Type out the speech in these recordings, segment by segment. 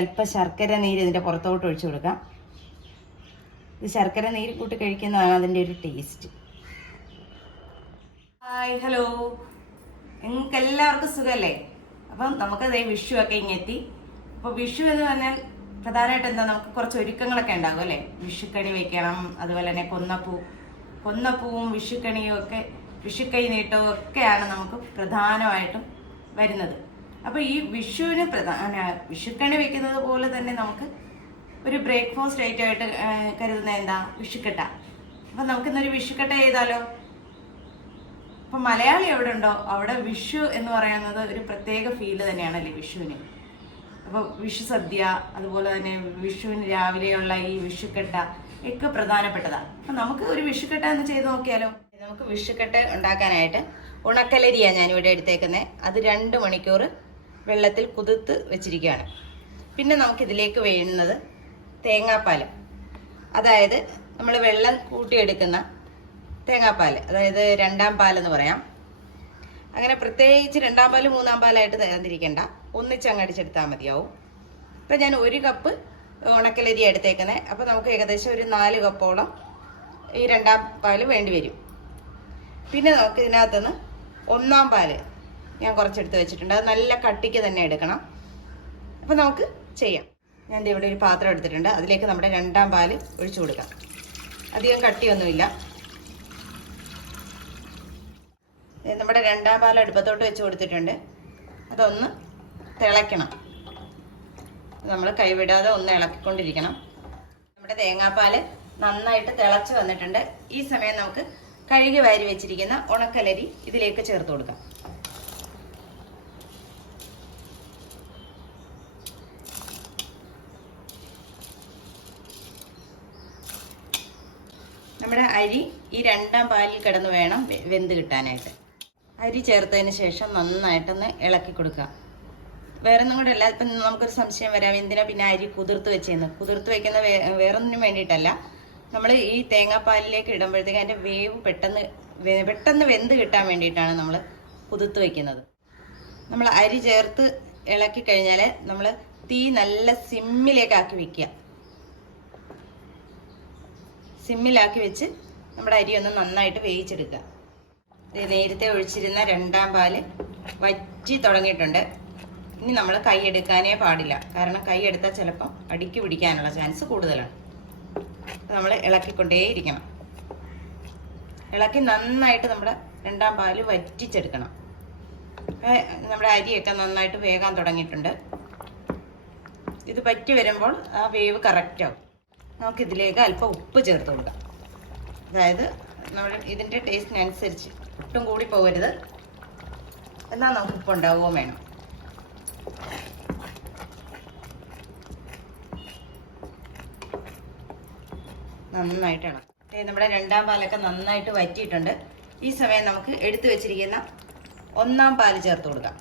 അല്പം ശർക്കര നീര് ഇതിന്റെ പുറത്തോട്ട് ഒഴിച്ചു കൊടുക്കാം. ഇത് ശർക്കര നീര് കൂട്ടി കഴിക്കുന്നതാണ് അതിന്റെ ഒരു ടേസ്റ്റ്. ഹായ് ഹലോ നിങ്ങൾക്ക് എല്ലാവർക്കും സുഖമല്ലേ അപ്പം നമുക്കതേ വിഷു ഒക്കെ ഇങ്ങെത്തി അപ്പോൾ വിഷു എന്ന് പറഞ്ഞാൽ പ്രധാനമായിട്ട് എന്താ? നമുക്ക് കുറച്ച് ഒരുക്കങ്ങളൊക്കെ ഉണ്ടാകും അല്ലേ? വിഷുക്കണി വെക്കണം അതുപോലെ തന്നെ കൊന്നപ്പൂ. കൊന്നപ്പൂവും വിഷുക്കണിയും ഒക്കെ വിഷുക്കൈ നീട്ടവും ഒക്കെയാണ് നമുക്ക് പ്രധാനമായിട്ടും വരുന്നത്. അപ്പോൾ ഈ വിഷുവിന് പ്രധാന വിഷുക്കണി വെക്കുന്നത് പോലെ തന്നെ നമുക്ക് ഒരു ബ്രേക്ക്ഫാസ്റ്റ് ഐറ്റമായിട്ട് കരുതുന്ന എന്താ? വിഷുക്കട്ട. അപ്പം നമുക്കിന്നൊരു വിഷുക്കട്ട ചെയ്താലോ അപ്പൊ മലയാളി എവിടെ ഉണ്ടോ? അവിടെ വിഷു എന്ന് പറയുന്നത് ഒരു പ്രത്യേക ഫീൽ തന്നെയാണല്ലേ വിഷുവിന്. അപ്പൊ വിഷു സദ്യ അതുപോലെ തന്നെ വിഷുവിന് രാവിലെയുള്ള ഈ വിഷുക്കെട്ട ഒക്കെ പ്രധാനപ്പെട്ടതാണ് അപ്പൊ നമുക്ക് ഒരു വിഷുക്കെട്ട എന്ന് ചെയ്ത് നോക്കിയാലോ? നമുക്ക് വിഷുക്കട്ട ഉണ്ടാക്കാനായിട്ട് ഉണക്കലരിയാണ് ഞാനിവിടെ എടുത്തേക്കുന്നത് അത് രണ്ട് മണിക്കൂർ വെള്ളത്തിൽ കുതിർത്ത് വെച്ചിരിക്കുകയാണ്. പിന്നെ നമുക്കിതിലേക്ക് വേണ്ടുന്നത് തേങ്ങാപ്പാൽ അതായത് നമ്മൾ വെള്ളം കൂട്ടിയെടുക്കുന്ന തേങ്ങാപ്പാൽ അതായത് രണ്ടാം പാലെന്ന് പറയാം. അങ്ങനെ പ്രത്യേകിച്ച് രണ്ടാം പാൽ മൂന്നാം പാലായിട്ട് തരാതിരിക്കേണ്ട. ഒന്നിച്ച് അങ്ങടിച്ചെടുത്താൽ മതിയാവും. ഇപ്പം ഞാൻ ഒരു കപ്പ് ഉണക്കലരി എടുത്തേക്കുന്നത് അപ്പോൾ നമുക്ക് ഏകദേശം ഒരു നാല് കപ്പോളം ഈ രണ്ടാം പാൽ വേണ്ടി വരും. പിന്നെ നമുക്ക് ഇതിനകത്തുനിന്ന് ഒന്നാം പാൽ ഞാൻ കുറച്ചെടുത്ത് വെച്ചിട്ടുണ്ട്. അത് നല്ല കട്ടിക്ക് തന്നെ എടുക്കണം. അപ്പോൾ നമുക്ക് ചെയ്യാം. ഞാൻ ഇവിടെ ഒരു പാത്രം എടുത്തിട്ടുണ്ട്. അതിലേക്ക് നമ്മുടെ രണ്ടാം പാൽ ഒഴിച്ചു കൊടുക്കാം. അധികം കട്ടിയൊന്നുമില്ല. നമ്മുടെ രണ്ടാം പാൽ അടുപ്പത്തോട്ട് വെച്ച് കൊടുത്തിട്ടുണ്ട്. അതൊന്ന് തിളയ്ക്കണം. നമ്മൾ കൈവിടാതെ ഒന്ന് ഇളക്കിക്കൊണ്ടിരിക്കണം. നമ്മുടെ തേങ്ങാപ്പാൽ നന്നായിട്ട് തിളച്ച് വന്നിട്ടുണ്ട്. ഈ സമയം നമുക്ക് കഴുകി വാരി വെച്ചിരിക്കുന്ന ഉണക്കലരി ഇതിലേക്ക് ചേർത്ത് കൊടുക്കാം നമ്മുടെ അരി ഈ രണ്ടാം പാലിൽ കിടന്ന് വേണം വെന്ത് കിട്ടാനായിട്ട്. അരി ചേർത്തതിന് ശേഷം നന്നായിട്ടൊന്ന് ഇളക്കി കൊടുക്കുക വേറെ ഒന്നും കൂടെ അല്ല ഇപ്പം നമുക്കൊരു സംശയം വരാം എന്തിനാ പിന്നെ അരി കുതിർത്ത് വെച്ചേന്ന്? കുതിർത്ത് വെക്കുന്ന വേ വേറൊന്നിനും വേണ്ടിയിട്ടല്ല. നമ്മൾ ഈ തേങ്ങാപ്പാലിലേക്ക് ഇടുമ്പോഴത്തേക്ക് അതിന്റെ വേവ് പെട്ടെന്ന് പെട്ടെന്ന് വെന്ത് കിട്ടാൻ വേണ്ടിയിട്ടാണ് നമ്മൾ കുതിർത്ത് വെക്കുന്നത്. നമ്മൾ അരി ചേർത്ത് ഇളക്കി കഴിഞ്ഞാൽ നമ്മൾ തീ നല്ല സിമ്മിലേക്കാക്കി വെക്കുക. സിമ്മിലാക്കി വെച്ച് നമ്മുടെ അരി ഒന്ന് നന്നായിട്ട് വേവിച്ചെടുക്കുക. ഇത് നേരത്തെ ഒഴിച്ചിരുന്ന രണ്ടാം പാൽ വറ്റി തുടങ്ങിയിട്ടുണ്ട്. ഇനി നമ്മൾ കൈ എടുക്കാനേ പാടില്ല. കാരണം കൈ എടുത്താൽ ചിലപ്പം അടിക്ക് പിടിക്കാനുള്ള ചാൻസ് കൂടുതലാണ്. നമ്മൾ ഇളക്കിക്കൊണ്ടേയിരിക്കണം. ഇളക്കി നന്നായിട്ട് നമ്മുടെ രണ്ടാം പാൽ വറ്റിച്ചെടുക്കണം. നമ്മുടെ അരിയൊക്കെ നന്നായിട്ട് വേകാൻ തുടങ്ങിയിട്ടുണ്ട്. ഇത് പറ്റി വരുമ്പോൾ ആ വേവ് കറക്റ്റാവും നമുക്കിതിലേക്ക് അല്പം ഉപ്പ് ചേർത്ത് കൊടുക്കാം. അതായത് നമ്മൾ ഇതിന്റെ ടേസ്റ്റിനനുസരിച്ച് ഒട്ടും കൂടി പോകരുത്. എന്നാൽ നമുക്ക് ഉപ്പ് ഉണ്ടാവുകയും വേണം നന്നായിട്ട് ഇളക്കാം. നമ്മുടെ രണ്ടാം പാലൊക്കെ നന്നായിട്ട് വറ്റിയിട്ടുണ്ട്. ഈ സമയം നമുക്ക് എടുത്തു വെച്ചിരിക്കുന്ന ഒന്നാം പാൽ ചേർത്ത് കൊടുക്കാം.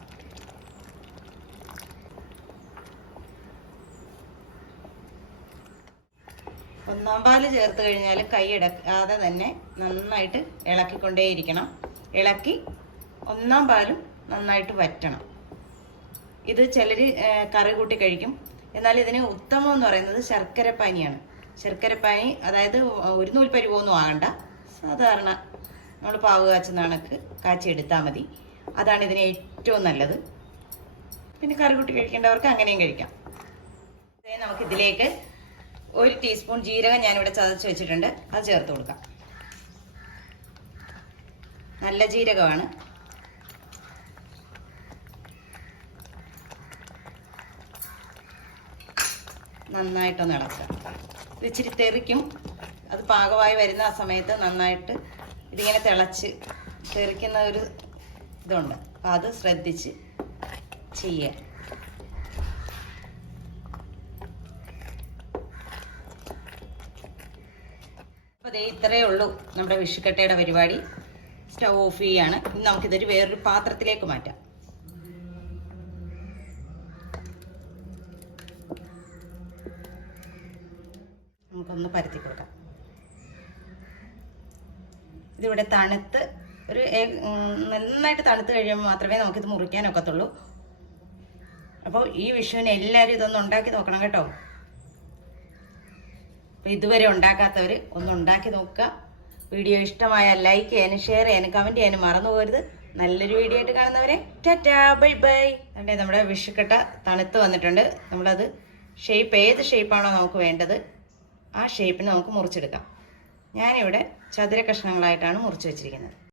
ഒന്നാം പാൽ ചേർത്ത് കഴിഞ്ഞാൽ കൈ ഇടക്കാതെ തന്നെ നന്നായിട്ട് ഇളക്കിക്കൊണ്ടേയിരിക്കണം. ഇളക്കി ഒന്നാം പാലും നന്നായിട്ട് വറ്റണം. ഇത് ചിലർ കറി കൂട്ടി കഴിക്കും. എന്നാൽ ഇതിന് ഉത്തമം എന്ന് പറയുന്നത് ശർക്കര പനിയാണ് ശർക്കര പനി അതായത് ഒരു നൂൽ പരിവൊന്നും ആകണ്ട. സാധാരണ നമ്മൾ പാവ് കാച്ചുന്ന കണക്ക് കാച്ചി എടുത്താൽ മതി. അതാണ് ഇതിന് ഏറ്റവും നല്ലത്. പിന്നെ കറി കൂട്ടി കഴിക്കേണ്ടവർക്ക് അങ്ങനെയും കഴിക്കാം. നമുക്ക് ഇതിലേക്ക് ഒരു ടീസ്പൂൺ ജീരകം ഞാനിവിടെ ചതച്ച് വെച്ചിട്ടുണ്ട്. അത് ചേർത്ത് കൊടുക്കാം. നല്ല ജീരകമാണ്. നന്നായിട്ടൊന്ന് ഇത് ഇച്ചിരി തെറിക്കും. അത് പാകമായി വരുന്ന ആ സമയത്ത് നന്നായിട്ട് ഇതിങ്ങനെ തിളച്ച് തെറിക്കുന്ന ഒരു ഇതുണ്ട്. അപ്പം അത് ശ്രദ്ധിച്ച് ചെയ്യുക അപ്പോൾ ദേ ഇത്രയേ ഉള്ളൂ നമ്മുടെ വിഷുക്കട്ടയുടെ പരിപാടി. സ്റ്റവ് ഓഫ് ചെയ്യാണ്. ഇനി നമുക്കിതൊരു വേറൊരു പാത്രത്തിലേക്ക് മാറ്റാം. നമുക്കൊന്ന് പരത്തി കൊടുക്കാം. ഇതിവിടെ തണുത്ത് ഒരു നന്നായിട്ട് തണുത്ത് കഴിയുമ്പോൾ മാത്രമേ നമുക്കിത് മുറിക്കാനൊക്കത്തുള്ളൂ. അപ്പോൾ ഈ വിഷുവിന് എല്ലാവരും ഇതൊന്ന് ഉണ്ടാക്കി നോക്കണം കേട്ടോ. ഇതുവരെ ഉണ്ടാക്കാത്തവർ ഒന്ന് ഉണ്ടാക്കി നോക്കുക. വീഡിയോ ഇഷ്ടമായ ലൈക്ക് ചെയ്യാനും ഷെയർ ചെയ്യാനും കമന്റ് ചെയ്യാനും മറന്നു പോകരുത്. നല്ലൊരു വീഡിയോ ആയിട്ട് കാണുന്നവരെ ടാറ്റാ ബൈ ബൈ അതെ നമ്മുടെ വിഷുക്കട്ട തണുത്ത് വന്നിട്ടുണ്ട്. നമ്മളത് ഷേപ്പ് ഏത് ഷേപ്പാണോ നമുക്ക് വേണ്ടത് ആ ഷേപ്പിന് നമുക്ക് മുറിച്ചെടുക്കാം. ഞാനിവിടെ ചതുര കഷ്ണങ്ങളായിട്ടാണ് മുറിച്ച് വെച്ചിരിക്കുന്നത്.